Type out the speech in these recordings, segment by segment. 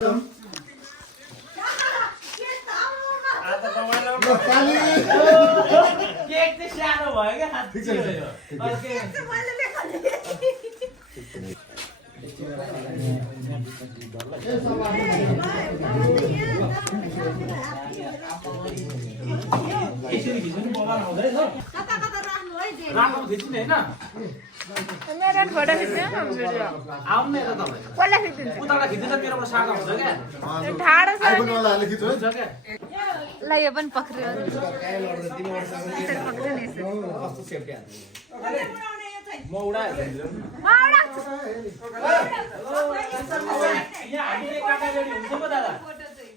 cake चाहिँ सानो भयो क्या राम्रो खिच्ने होइन मेरो फोटो खिच्नु आउनु न त तपाईँ कसलाई खिचिदिन्छ उताबाट खिच्दैछ मेरोबाट सागा हुन्छ क्या ठाडो छ आइफोनवालाहरूले खिच्छ हुन्छ क्या ल यो पनि पक्रियो यसरी पक्रियो नि यसरी कस्तो सेफ्टी हाल्छ म उडाइहाल्छु यहाँ हामीले काट्दा रेडी हुन्छ पो दादा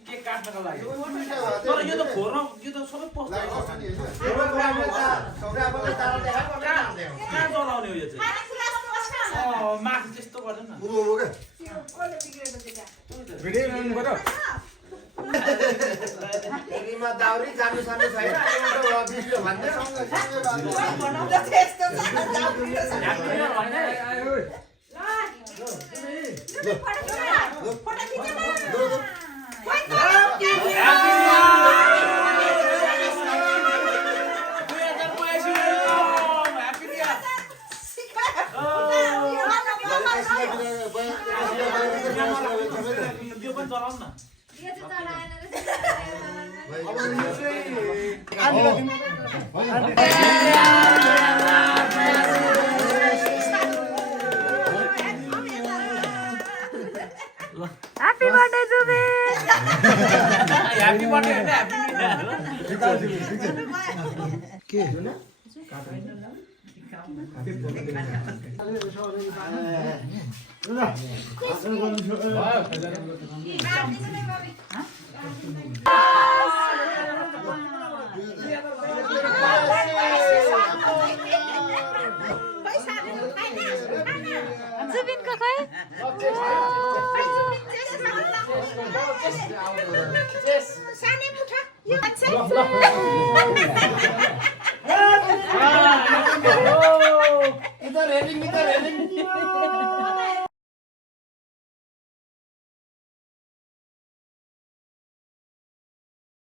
केक काट्नको लागि तर यो त फोर्न यो त सबै पस्छ कहाँ चलाउने हो यो चाहिँ माथि त्यस्तो गर्दैन न भिडियो बनाउनु पर्यो मा दाउरी जानु सानु छैन भिडियो भन्दै यो पनि चलाउनु न happy birthday Jubin happy birthday हैन ह्यापी जुबिन को खै सानै मुठा यो